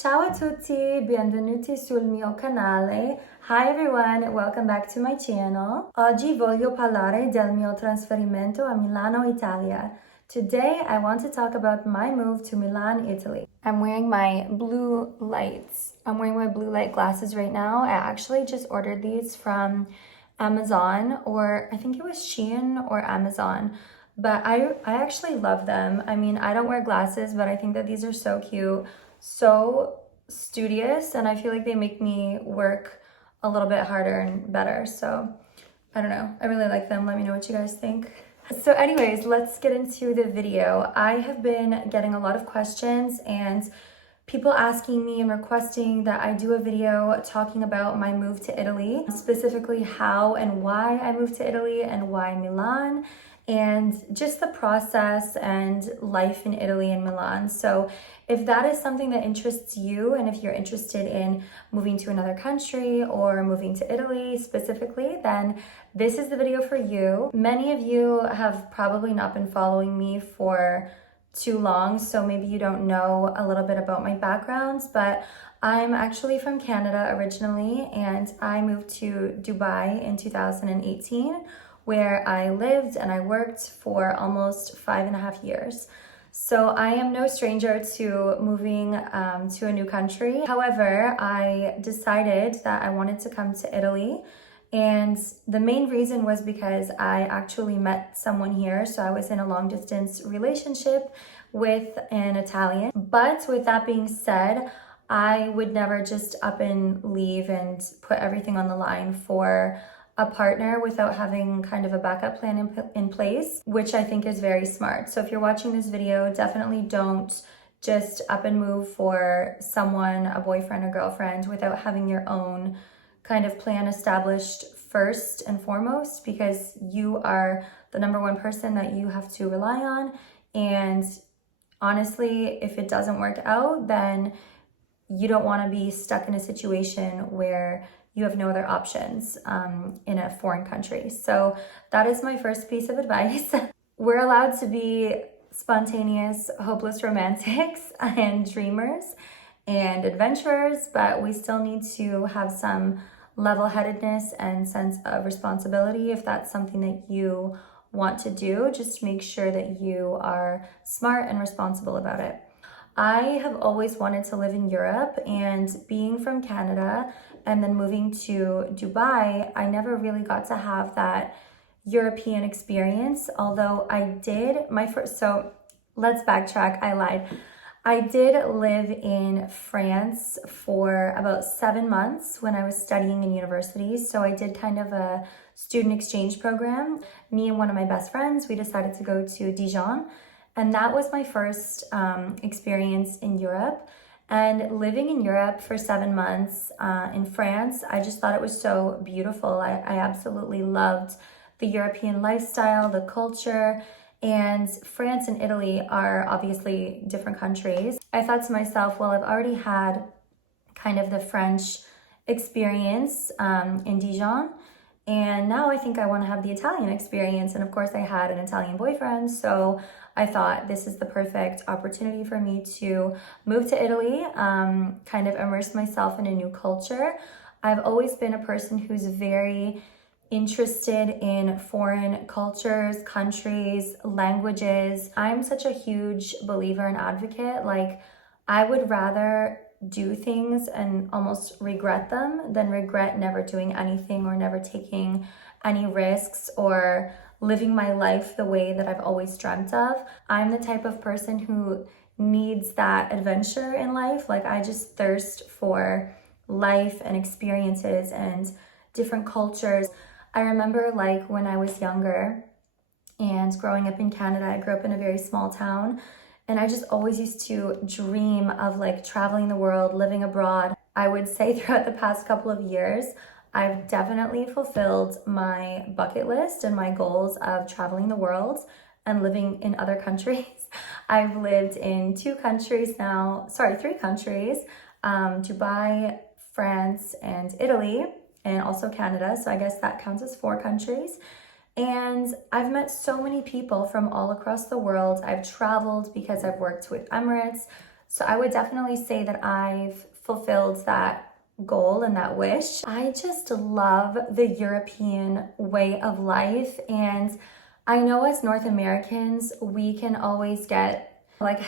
Ciao a tutti, benvenuti sul mio canale. Hi everyone, welcome back to my channel. Oggi voglio parlare del mio trasferimento a Milano, Italia. Today I want to talk about my move to Milan, Italy. I'm wearing my blue lights. I'm wearing my blue light glasses right now. I actually just ordered these from Amazon, or I think it was Shein or Amazon. But I actually love them. I mean, I don't wear glasses, but I think that these are so cute, so studious, and I feel like they make me work a little bit harder and better. So I don't know, I really like them. Let me know what you guys think. So anyways, let's get into the video. I have been getting a lot of questions and people asking me and requesting that I do a video talking about my move to Italy, specifically how and why I moved to Italy and why Milan, and just the process and life in Italy and Milan. So if that is something that interests you, and if you're interested in moving to another country or moving to Italy specifically, then this is the video for you. Many of you have probably not been following me for too long, so maybe you don't know a little bit about my backgrounds, but I'm actually from Canada originally, and I moved to Dubai in 2018, where I lived and I worked for almost 5.5 years. So I am no stranger to moving to a new country. However, I decided that I wanted to come to Italy, and the main reason was because I actually met someone here. So I was in a long distance relationship with an Italian. But with that being said, I would never just up and leave and put everything on the line for a partner without having kind of a backup plan in place, which I think is very smart. So if you're watching this video, definitely don't just up and move for someone, a boyfriend or girlfriend, without having your own kind of plan established first and foremost, because you are the number one person that you have to rely on. And honestly, if it doesn't work out, then you don't want to be stuck in a situation where you have no other options in a foreign country. So that is my first piece of advice. We're allowed to be spontaneous, hopeless romantics and dreamers and adventurers, but we still need to have some level-headedness and sense of responsibility. If that's something that you want to do, just make sure that you are smart and responsible about it. I have always wanted to live in Europe, and being from Canada and then moving to Dubai, I never really got to have that European experience, although I did so let's backtrack, I lied. I did live in France for about 7 months when I was studying in university. So I did kind of a student exchange program. Me and one of my best friends, we decided to go to Dijon. And that was my first experience in Europe. And living in Europe for 7 months in France, I just thought it was so beautiful. I absolutely loved the European lifestyle, the culture, and France and Italy are obviously different countries. I thought to myself, well, I've already had kind of the French experience in Dijon, and now I think I want to have the Italian experience. And of course, I had an Italian boyfriend, so I thought this is the perfect opportunity for me to move to Italy, kind of immerse myself in a new culture. I've always been a person who's very interested in foreign cultures, countries, languages. I'm such a huge believer and advocate. Like, I would rather do things and almost regret them than regret never doing anything or never taking any risks or living my life the way that I've always dreamt of. I'm the type of person who needs that adventure in life. Like, I just thirst for life and experiences and different cultures. I remember, like, when I was younger and growing up in Canada, I grew up in a very small town, and I just always used to dream of like traveling the world, living abroad. I would say throughout the past couple of years, I've definitely fulfilled my bucket list and my goals of traveling the world and living in other countries. I've lived in 3 countries, Dubai, France, and Italy, and also Canada. So I guess that counts as 4 countries. And I've met so many people from all across the world. I've traveled because I've worked with Emirates, So I would definitely say that I've fulfilled that goal and that wish. I just love the European way of life, and I know as North Americans, we can always get like,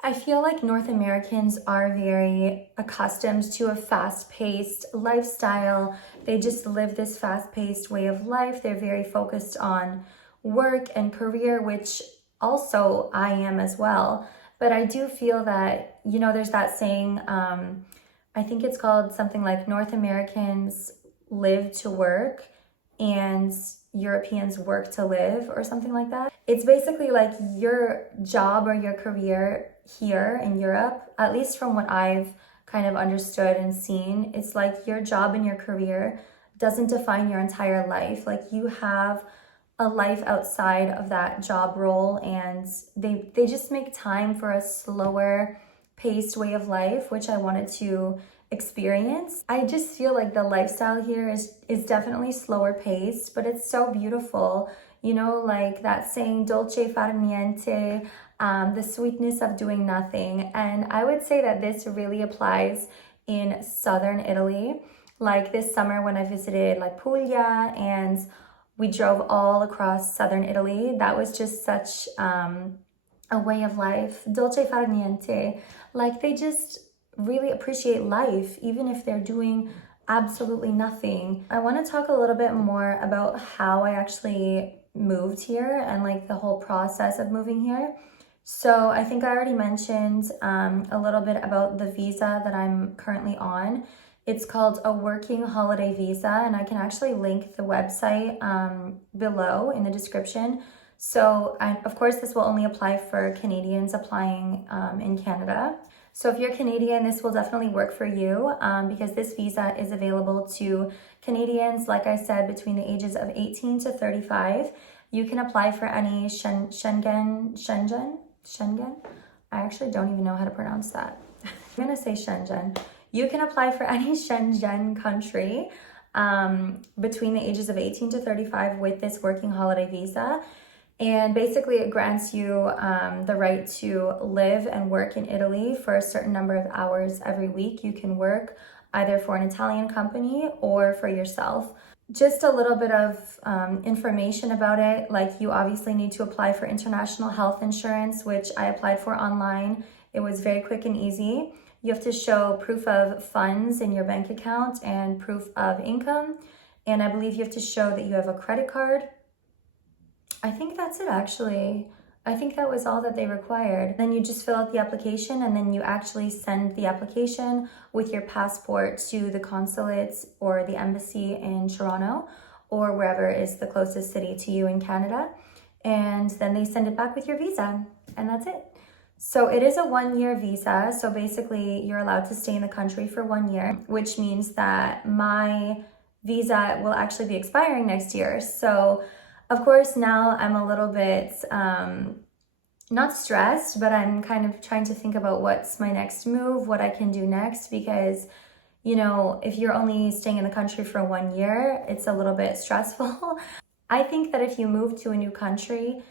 I feel like North Americans are very accustomed to a fast-paced lifestyle. They just live this fast-paced way of life. They're very focused on work and career, which also I am as well. But I do feel that, you know, there's that saying, I think it's called something like North Americans live to work and Europeans work to live, or something like that. It's basically like your job or your career here in Europe, at least from what I've kind of understood and seen, it's like your job and your career doesn't define your entire life. Like you have a life outside of that job role, and they just make time for a slower paced way of life, which I wanted to experience. I just feel like the lifestyle here is definitely slower paced, but it's so beautiful. You know, like that saying, dolce far niente, the sweetness of doing nothing. And I would say that this really applies in southern Italy. Like this summer when I visited like Puglia and we drove all across southern Italy, that was just such a way of life. Dolce far niente. Like they just really appreciate life, even if they're doing absolutely nothing. I want to talk a little bit more about how I actually moved here and like the whole process of moving here. So I think I already mentioned a little bit about the visa that I'm currently on. It's called a working holiday visa, and I can actually link the website below in the description. So of course, this will only apply for Canadians applying in Canada. So if you're Canadian, this will definitely work for you because this visa is available to Canadians, like I said, between the ages of 18 to 35. You can apply for any Schengen. I actually don't even know how to pronounce that. I'm gonna say Schengen. You can apply for any Schengen country between the ages of 18 to 35 with this working holiday visa. And basically it grants you the right to live and work in Italy for a certain number of hours every week. You can work either for an Italian company or for yourself. Just a little bit of information about it. Like you obviously need to apply for international health insurance, which I applied for online. It was very quick and easy. You have to show proof of funds in your bank account and proof of income. And I believe you have to show that you have a credit card. I think that's it actually. I think that was all that they required. Then you just fill out the application and then you actually send the application with your passport to the consulate or the embassy in Toronto or wherever is the closest city to you in Canada. And then they send it back with your visa, and that's it. So it is a 1-year visa. So basically you're allowed to stay in the country for 1 year, which means that my visa will actually be expiring next year. So of course now I'm a little bit, not stressed, but I'm kind of trying to think about what's my next move, what I can do next, because, you know, if you're only staying in the country for 1 year, it's a little bit stressful. I think that if you move to a new country,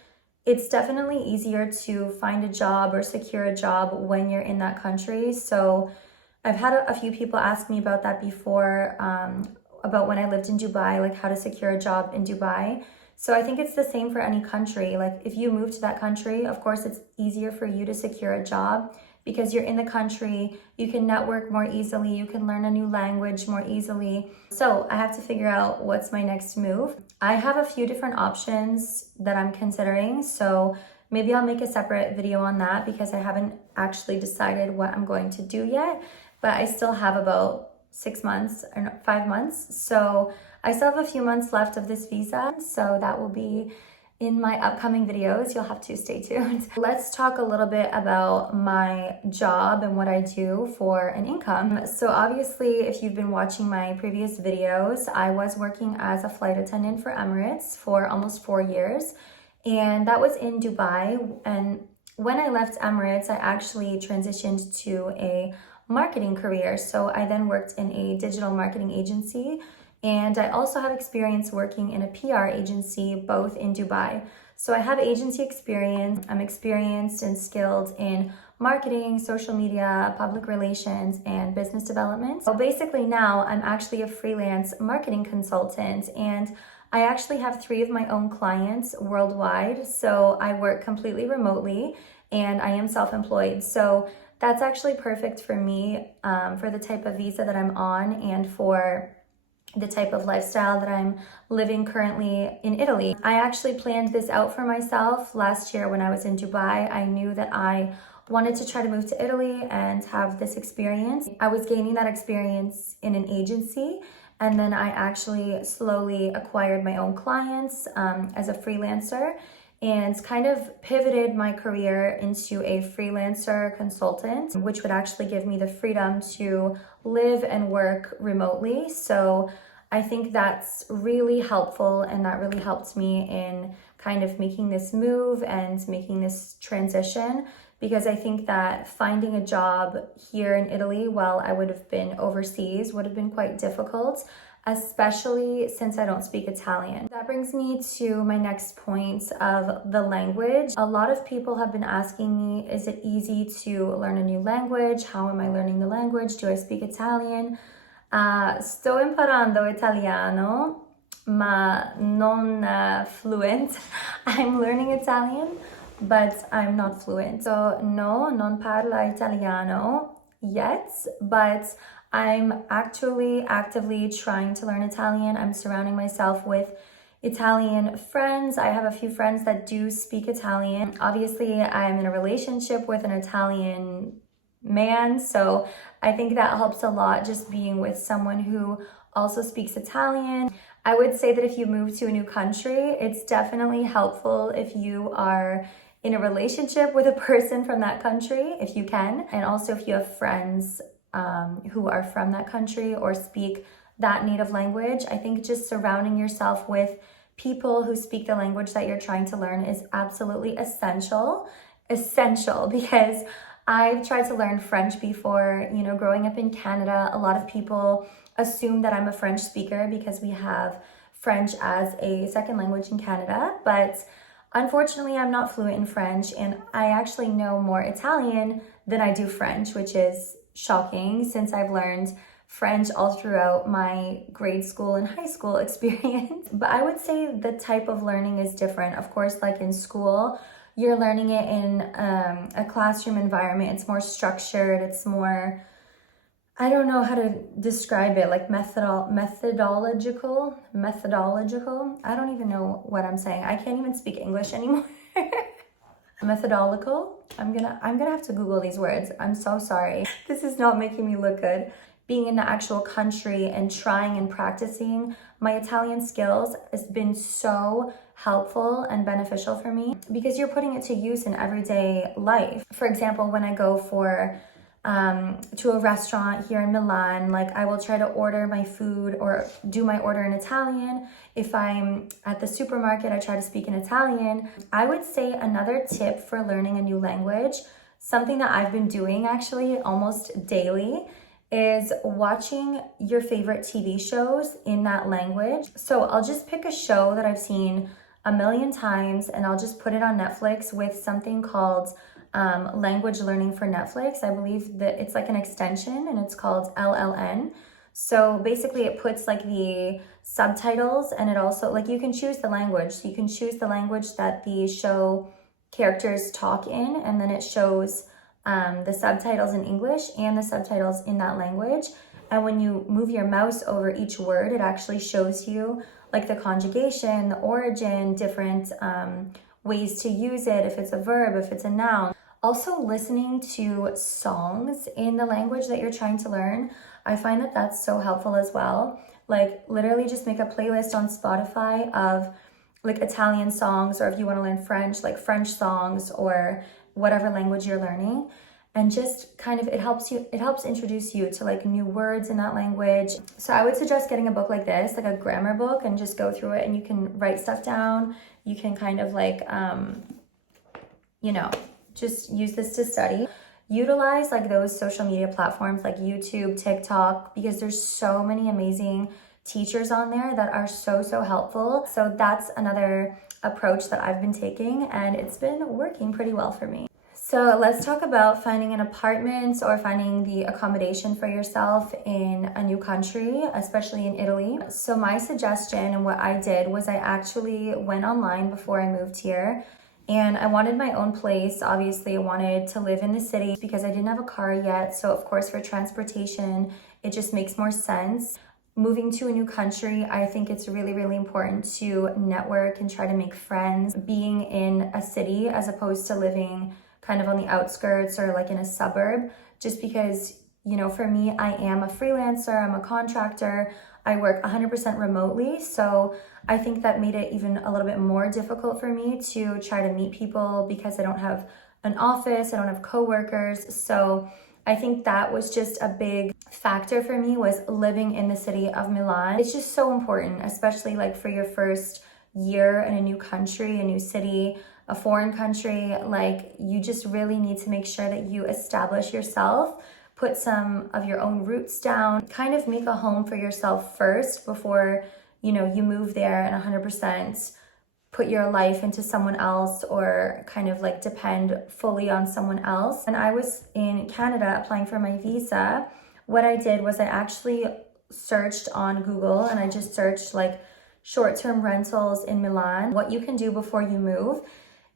it's definitely easier to find a job or secure a job when you're in that country. So I've had a few people ask me about that before, about when I lived in Dubai, like how to secure a job in Dubai. So I think it's the same for any country. Like if you move to that country, of course, it's easier for you to secure a job because you're in the country, you can network more easily, you can learn a new language more easily. So I have to figure out what's my next move. I have a few different options that I'm considering. So maybe I'll make a separate video on that because I haven't actually decided what I'm going to do yet, but I still have about 6 months or no, 5 months. So I still have a few months left of this visa. So that will be in my upcoming videos. You'll have to stay tuned. Let's talk a little bit about my job and what I do for an income. So obviously, if you've been watching my previous videos, I was working as a flight attendant for Emirates for almost 4 years. And that was in Dubai. And when I left Emirates, I actually transitioned to a marketing career. So I then worked in a digital marketing agency, and I also have experience working in a PR agency, both in Dubai. So I have agency experience. I'm experienced and skilled in marketing, social media, public relations, and business development. So basically now I'm actually a freelance marketing consultant, and I actually have 3 of my own clients worldwide. So I work completely remotely and I am self-employed. So that's actually perfect for me, for the type of visa that I'm on and for the type of lifestyle that I'm living currently in Italy. I actually planned this out for myself last year when I was in Dubai. I knew that I wanted to try to move to Italy and have this experience. I was gaining that experience in an agency, and then I actually slowly acquired my own clients as a freelancer and kind of pivoted my career into a freelancer consultant, which would actually give me the freedom to live and work remotely. So I think that's really helpful, and that really helped me in kind of making this move and making this transition, because I think that finding a job here in Italy while I would have been overseas would have been quite difficult, especially since I don't speak Italian. That brings me to my next point of the language. A lot of people have been asking me, is it easy to learn a new language? How am I learning the language? Do I speak Italian? Sto imparando italiano, ma non fluent. I'm learning Italian, but I'm not fluent. So no, non parla italiano yet, but I'm actually actively trying to learn Italian. I'm surrounding myself with Italian friends. I have a few friends that do speak Italian. Obviously, I'm in a relationship with an Italian man, so I think that helps a lot, just being with someone who also speaks Italian. I would say that if you move to a new country, it's definitely helpful if you are in a relationship with a person from that country, if you can, and also if you have friends who are from that country or speak that native language. I think just surrounding yourself with people who speak the language that you're trying to learn is absolutely essential, because I've tried to learn French before. You know, growing up in Canada, a lot of people assume that I'm a French speaker because we have French as a second language in Canada, but unfortunately, I'm not fluent in French, and I actually know more Italian than I do French, which is shocking since I've learned French all throughout my grade school and high school experience. But I would say the type of learning is different. Of course, like in school, you're learning it in a classroom environment. It's more structured. It's more, I don't know how to describe it, like methodological. I don't even know what I'm saying. I can't even speak English anymore. Methodological. I'm gonna have to Google these words. I'm so sorry. This is not making me look good. Being in the actual country and trying and practicing my Italian skills has been so helpful and beneficial for me, because you're putting it to use in everyday life. For example, when I go to a restaurant here in Milan, like I will try to order my food or do my order in Italian. If I'm at the supermarket, I try to speak in Italian. I would say another tip for learning a new language, something that I've been doing actually almost daily, is watching your favorite TV shows in that language. So I'll just pick a show that I've seen a million times and I'll just put it on Netflix with something called language learning for Netflix. I believe that it's like an extension and it's called LLN. So basically it puts like the subtitles, and it also, like, you can choose the language. So you can choose the language that the show characters talk in, and then it shows the subtitles in English and the subtitles in that language. And when you move your mouse over each word, it actually shows you like the conjugation, the origin, different ways to use it, if it's a verb, if it's a noun. Also, listening to songs in the language that you're trying to learn, I find that that's so helpful as well. Like, literally just make a playlist on Spotify of like Italian songs, or if you want to learn French, like French songs or whatever language you're learning. And just kind of, it helps introduce you to like new words in that language. So I would suggest getting a book like this, like a grammar book, and just go through it, and you can write stuff down. You can kind of like, just use this to study. Utilize like those social media platforms like YouTube, TikTok, because there's so many amazing teachers on there that are so helpful. So that's another approach that I've been taking, and it's been working pretty well for me. So let's talk about finding an apartment or finding the accommodation for yourself in a new country, especially in Italy. So my suggestion and what I did was I actually went online before I moved here, and I wanted my own place. Obviously, I wanted to live in the city because I didn't have a car yet. So of course for transportation, it just makes more sense. Moving to a new country, I think it's really, really important to network and try to make friends being in a city as opposed to living kind of on the outskirts or like in a suburb, just because, for me, I am a freelancer, I'm a contractor, I work 100% remotely. So I think that made it even a little bit more difficult for me to try to meet people because I don't have an office, I don't have coworkers. So I think that was just a big factor for me, was living in the city of Milan. It's just so important, especially like for your first year in a new country, a new city, a foreign country. Like, you just really need to make sure that you establish yourself, put some of your own roots down, kind of make a home for yourself first before, you move there and 100% put your life into someone else or kind of like depend fully on someone else. And I was in Canada applying for my visa. What I did was I actually searched on Google, and I just searched like short-term rentals in Milan. What you can do before you move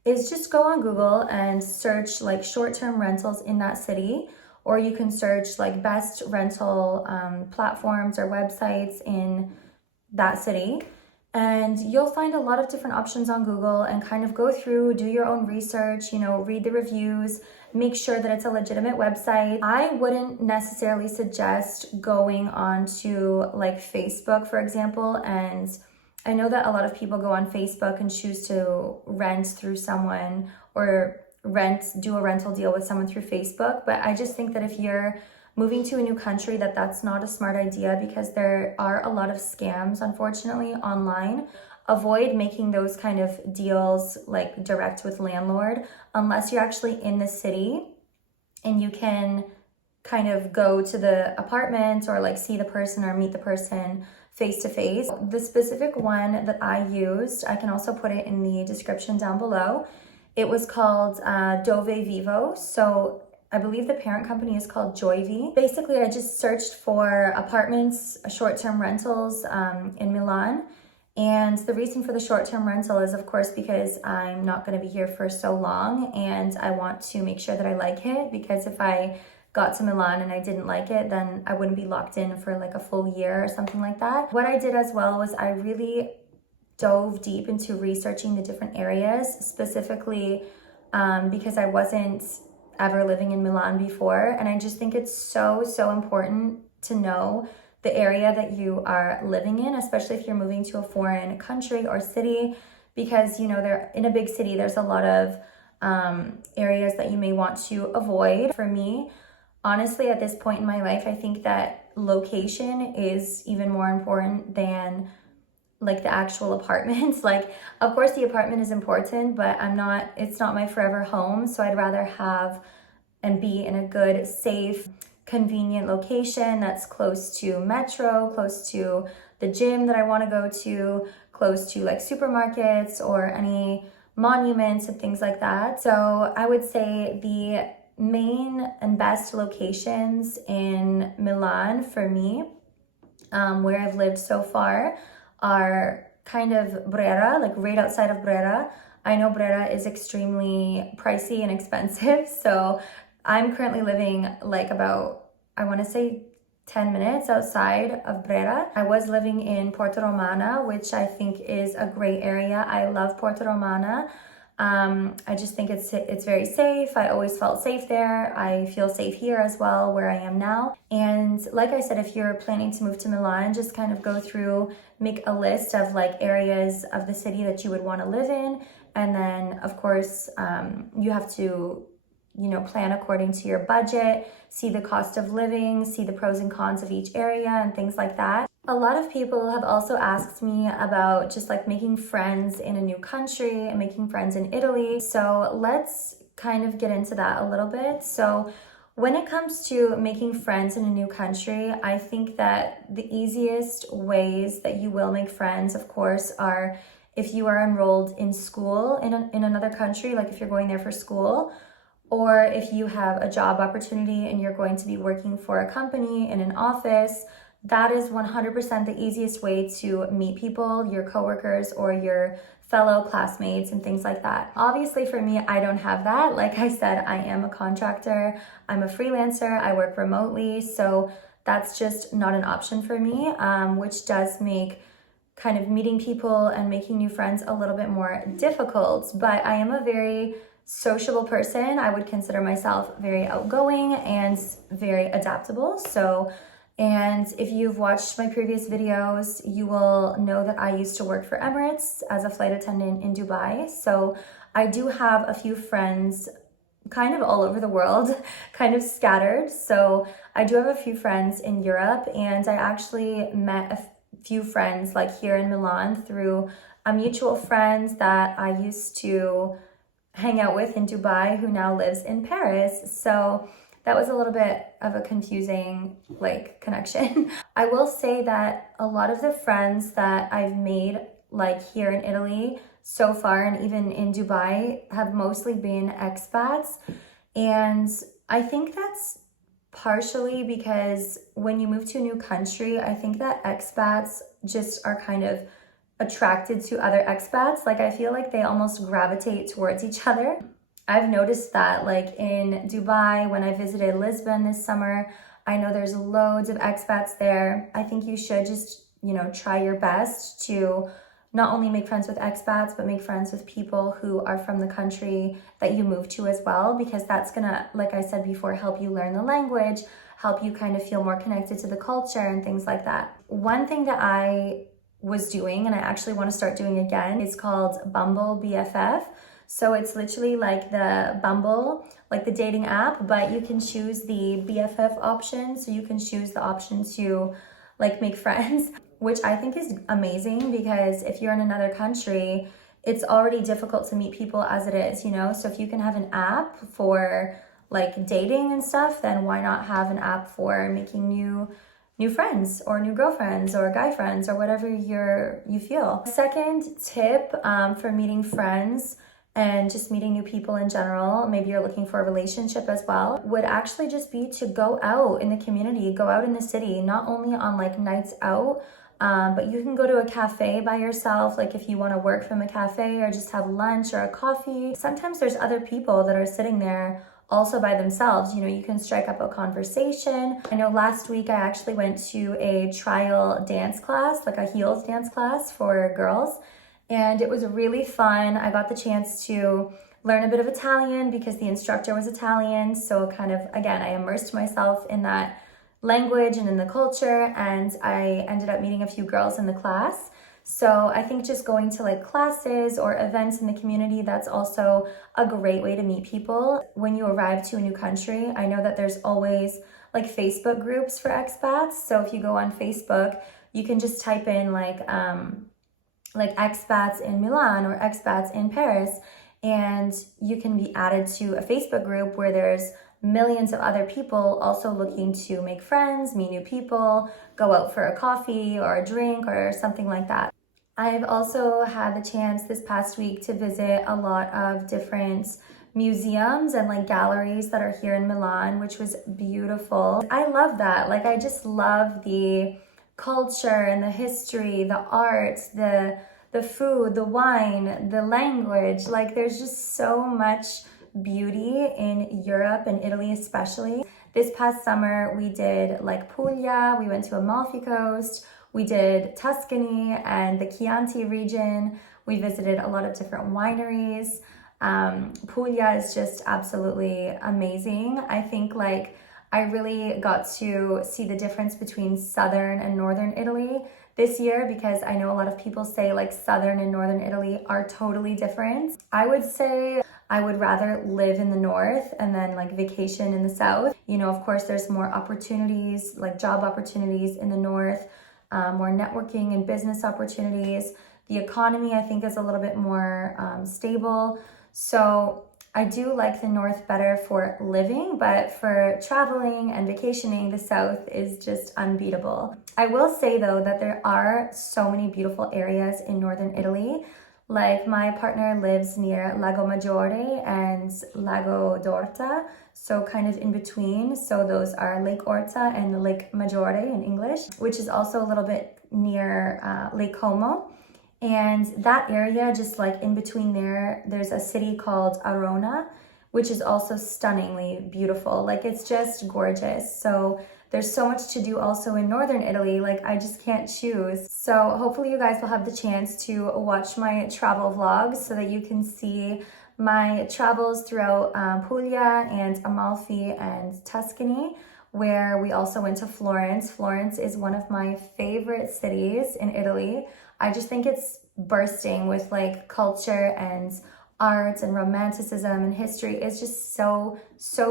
is just go on Google and search like short-term rentals in that city, or you can search like best rental platforms or websites in that city. And you'll find a lot of different options on Google, and kind of go through, do your own research, read the reviews, make sure that it's a legitimate website. I wouldn't necessarily suggest going on to like Facebook, for example. And I know that a lot of people go on Facebook and choose to rent through someone or do a rental deal with someone through Facebook. But I just think that if you're moving to a new country, that's not a smart idea, because there are a lot of scams, unfortunately, online. Avoid making those kind of deals like direct with landlord unless you're actually in the city and you can kind of go to the apartment or like see the person or meet the person face to face. The specific one that I used, I can also put it in the description down below. It was called Dove Vivo. So I believe the parent company is called Joyvi. Basically, I just searched for apartments, short-term rentals in Milan. And the reason for the short-term rental is, of course, because I'm not going to be here for so long, and I want to make sure that I like it, because if I got to Milan and I didn't like it, then I wouldn't be locked in for like a full year or something like that. What I did as well was I really dove deep into researching the different areas, specifically because I wasn't ever living in Milan before. And I just think it's so, so important to know the area that you are living in, especially if you're moving to a foreign country or city, because, they're in a big city, there's a lot of areas that you may want to avoid. For me, honestly, at this point in my life, I think that location is even more important than like the actual apartments. Like, of course the apartment is important, but it's not my forever home. So I'd rather have and be in a good, safe, convenient location that's close to metro, close to the gym that I want to go to, close to like supermarkets or any monuments and things like that. So I would say the main and best locations in Milan for me, where I've lived so far, are kind of Brera, like right outside of Brera. I know Brera is extremely pricey and expensive, so I'm currently living like about, I want to say 10 minutes outside of Brera. I was living in Porto Romana, which I think is a great area. I love Porto Romana. I just think it's very safe. I always felt safe there. I feel safe here as well, where I am now. And like I said, if you're planning to move to Milan, just kind of go through, make a list of like areas of the city that you would want to live in. And then of course, you have to, plan according to your budget, see the cost of living, see the pros and cons of each area and things like that. A lot of people have also asked me about just like making friends in a new country and making friends in Italy. So let's kind of get into that a little bit. So when it comes to making friends in a new country, I think that the easiest ways that you will make friends, of course, are if you are enrolled in school in another country, like if you're going there for school, or if you have a job opportunity and you're going to be working for a company in an office, that is 100% the easiest way to meet people, your coworkers or your fellow classmates and things like that. Obviously for me, I don't have that. Like I said, I am a contractor, I'm a freelancer, I work remotely, so that's just not an option for me, which does make kind of meeting people and making new friends a little bit more difficult. But I am a very sociable person. I would consider myself very outgoing and very adaptable. And if you've watched my previous videos, you will know that I used to work for Emirates as a flight attendant in Dubai. So I do have a few friends kind of all over the world, kind of scattered. So I do have a few friends in Europe, and I actually met a few friends like here in Milan through a mutual friend that I used to hang out with in Dubai who now lives in Paris. So that was a little bit of a confusing connection. I will say that a lot of the friends that I've made here in Italy so far and even in Dubai have mostly been expats. And I think that's partially because when you move to a new country, I think that expats just are kind of attracted to other expats. I feel like they almost gravitate towards each other. I've noticed that in Dubai, when I visited Lisbon this summer, I know there's loads of expats there. I think you should just, try your best to not only make friends with expats, but make friends with people who are from the country that you move to as well, because that's gonna, like I said before, help you learn the language, help you kind of feel more connected to the culture and things like that. One thing that I was doing, and I actually want to start doing again, is called Bumble BFF. So it's literally like the Bumble, like the dating app, but you can choose the BFF option. So you can choose the option to make friends, which I think is amazing, because if you're in another country, it's already difficult to meet people as it is, So if you can have an app for dating and stuff, then why not have an app for making new friends or new girlfriends or guy friends or whatever you feel. Second tip for meeting friends and just meeting new people in general, maybe you're looking for a relationship as well, would actually just be to go out in the community, go out in the city, not only on nights out, but you can go to a cafe by yourself, if you want to work from a cafe or just have lunch or a coffee. Sometimes there's other people that are sitting there also by themselves. You can strike up a conversation. I know last week I actually went to a trial dance class, a heels dance class for girls. And it was really fun. I got the chance to learn a bit of Italian because the instructor was Italian. So kind of, again, I immersed myself in that language and in the culture, and I ended up meeting a few girls in the class. So I think just going to classes or events in the community, that's also a great way to meet people. When you arrive to a new country, I know that there's always Facebook groups for expats. So if you go on Facebook, you can just type in expats in Milan or expats in Paris, and you can be added to a Facebook group where there's millions of other people also looking to make friends, meet new people, go out for a coffee or a drink or something like that. I've also had the chance this past week to visit a lot of different museums and galleries that are here in Milan, which was beautiful. I love that. I just love the culture and the history, the art, the food, the wine, the language. There's just so much beauty in Europe and Italy especially. This past summer we did Puglia, we went to Amalfi Coast, we did Tuscany and the Chianti region. We visited a lot of different wineries. Puglia is just absolutely amazing. I think I really got to see the difference between southern and northern Italy this year, because I know a lot of people say southern and northern Italy are totally different. I would say I would rather live in the north and then vacation in the south. Of course, there's more opportunities, job opportunities in the north, more networking and business opportunities. The economy, I think, is a little bit more stable. So I do like the north better for living, but for traveling and vacationing, the south is just unbeatable. I will say though that there are so many beautiful areas in northern Italy. Like my partner lives near Lago Maggiore and Lago d'Orta, so kind of in between. So those are Lake Orta and Lake Maggiore in English, which is also a little bit near Lake Como. And that area, just like in between there, there's a city called Arona, which is also stunningly beautiful. Like it's just gorgeous. So there's so much to do also in northern Italy, like I just can't choose. So hopefully you guys will have the chance to watch my travel vlogs so that you can see my travels throughout Puglia and Amalfi and Tuscany, where we also went to Florence. Florence is one of my favorite cities in Italy. I just think it's bursting with like culture and art and romanticism and history. It's just so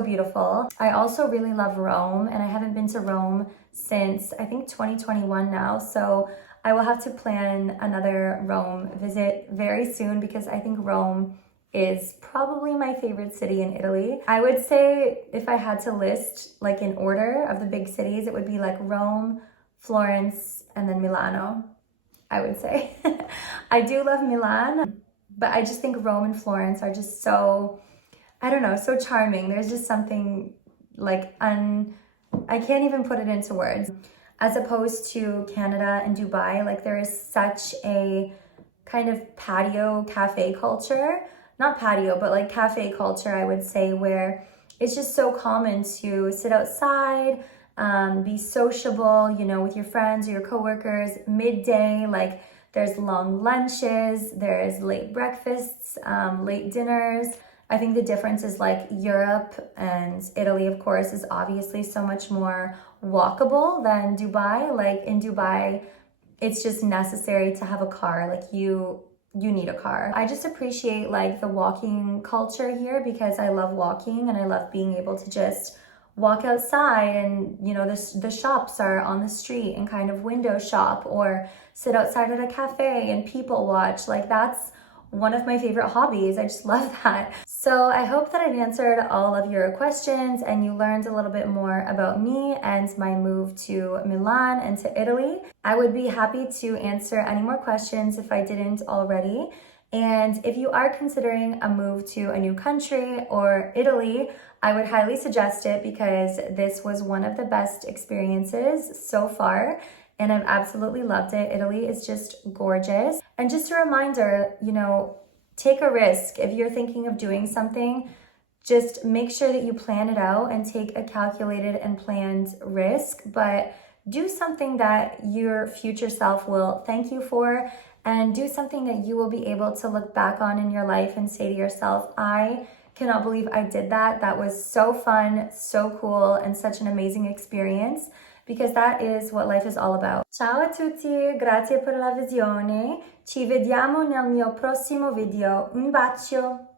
beautiful. I also really love Rome, and I haven't been to Rome since I think 2021 now, so I will have to plan another Rome visit very soon because I think Rome is probably my favorite city in Italy. I would say if I had to list like in order of the big cities, it would be like Rome, Florence, and then Milano, I would say. I do love Milan, but I just think Rome and Florence are just so, I don't know, so charming. There's just something like I can't even put it into words. As opposed to Canada and Dubai, like there is such a kind of patio cafe culture. Not patio, but like cafe culture, I would say, where it's just so common to sit outside, be sociable, you know, with your friends or your coworkers, midday, like there's long lunches, there's late breakfasts, late dinners. I think the difference is like Europe and Italy, of course, is obviously so much more walkable than Dubai. Like in Dubai, it's just necessary to have a car. Like you need a car. I just appreciate like the walking culture here because I love walking and I love being able to just walk outside and, you know, the shops are on the street and kind of window shop or sit outside at a cafe and people watch. Like that's one of my favorite hobbies. I just love that. So I hope that I've answered all of your questions and you learned a little bit more about me and my move to Milan and to Italy. I would be happy to answer any more questions if I didn't already. And if you are considering a move to a new country or Italy, I would highly suggest it because this was one of the best experiences so far. And I've absolutely loved it. Italy is just gorgeous. And just a reminder, you know, take a risk. If you're thinking of doing something, just make sure that you plan it out and take a calculated and planned risk, but do something that your future self will thank you for and do something that you will be able to look back on in your life and say to yourself, I cannot believe I did that. That was so fun, so cool, and such an amazing experience. Because that is what life is all about. Ciao a tutti, grazie per la visione. Ci vediamo nel mio prossimo video. Un bacio!